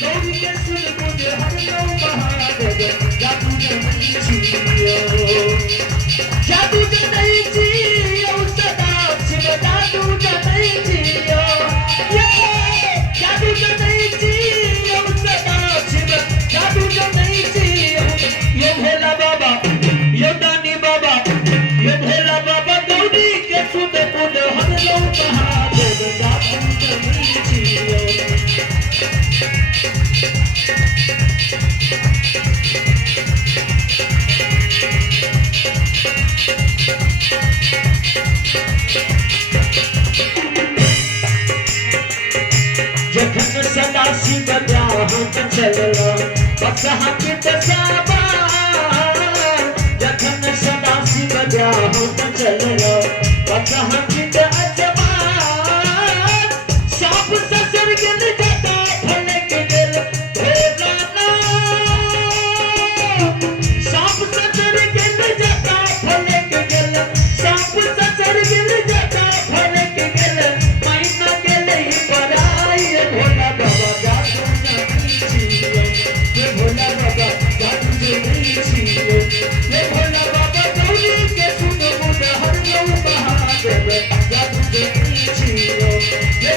गौरी के सुन बुध हर लो महादेव जादू जनै छियो जादू जनै छियो सदा शिव जादू जनै छियो जादू जनै छियो सदा शिव जादू जनै छियो ये भोला बाबा ये दानी बाबा ये भोला बाबा गौरी के सुन बुध हर लो महादेव जादू जनै छियो जखन सदा शिव ब्याह चलला बसहा के दसाबा जखन सदा शिव ब्याह चलला बसहा के अजबा साप ससुर गेल जटा फलक गेल भोलाना साप ससुर गेल जटा फलक गेल साप ससुर गेल जटा फलक गेल मैना गेल ही पराई भोला बाबा जादू जनै छियो ये भोला बाबा जादू जनै छियो ये भोला बाबा गौरी के सुन बुध हर लो महादेव जादू जनै छियो ये